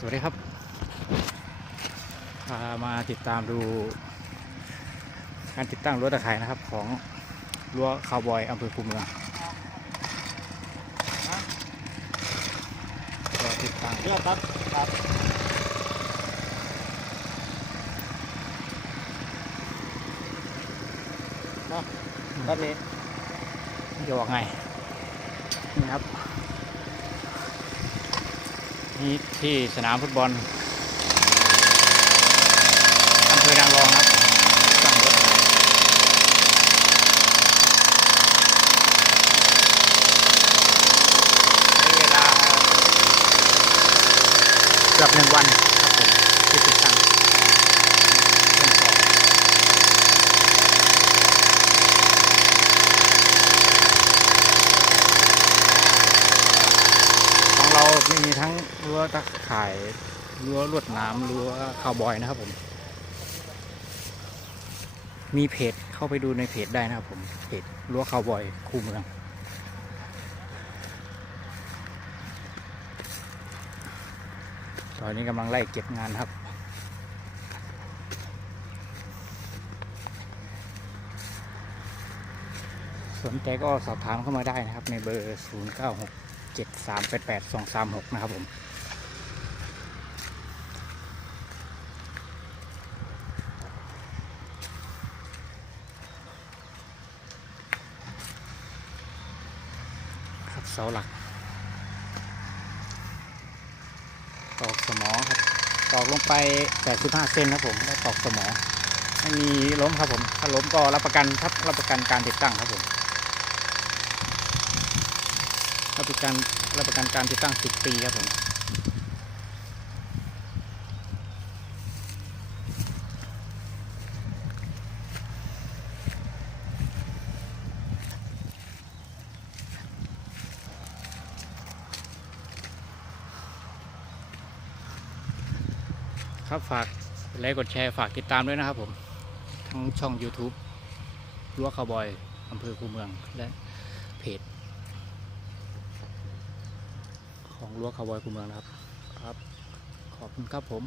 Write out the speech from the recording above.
สวัสดีครับ พามาติดตามดู การติดตั้งรั้วตะข่ายนะครับ ของรั้วคาวบอยอำเภอคูเมืองก็ติดตั้งเลือกครับครับมาด้านนี้จะบอกไงนี่ครับ ที่ที่สนามฟุตบอลอำเภอนางรองครับตั้งรถใช้เวลาเกือบหนึ่งวันครับผมที่ติดตั้งเครื่องต่อ ของเรา ไม่มีทั้งรั้วตะข่ายรั้วลวดน้ำรั้วคาวบอยนะครับผม มีเพจเข้าไปดูในเพจได้นะครับผมเพจรั้วคาวบอยคูเมืองตอนนี้กำลังไล่เก็บงานครับสนใจก็สอบถามเข้ามาได้นะครับ ในเบอร์ 096 0 9 6 7 3 8 8 2 3 6นะครับผมครับเสาหลัก ตอกสมอครับ ตอกลงไป85เซนครับผมแล้วตอกสมอไม่มีล้มครับผม ถ้าล้มก็รับประกันครับรับประกันการติดตั้งครับผม รับประกันรับประกันการติดตั้ง 10 ปีครับผมครับฝากไลค์กดแชร์ฝากติดตามด้วยนะครับผมทั้งช่อง YouTube รั้วคาวบอยอำเภอคูเมืองและเพจ ของรั้วคาวบอยคูเมืองนะครับครับ ขอบคุณครับผม